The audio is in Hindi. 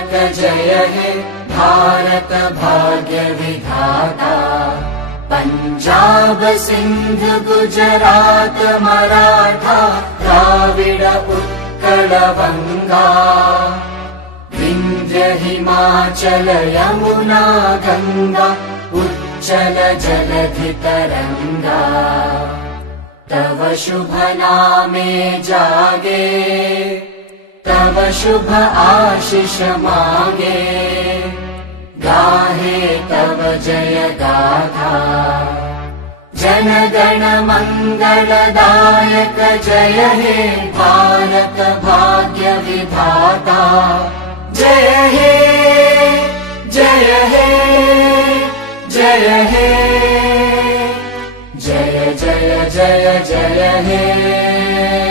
दायक जय हे भारत भाग्य विधाता। पंजाब सिंध गुजरात मराठा द्राविड उत्कल बंगा। विंध्य हिमाचल यमुना गंगा उच्चल जलधि तरंगा। तव शुभ नामे जागे तव शुभ आशीष मांगे। गाहे तव जय गाथा जन गण मंगलदायक जय हे भारत भाग्य विधाता। जय हे जय हे जय हे जय जय जय जय हे।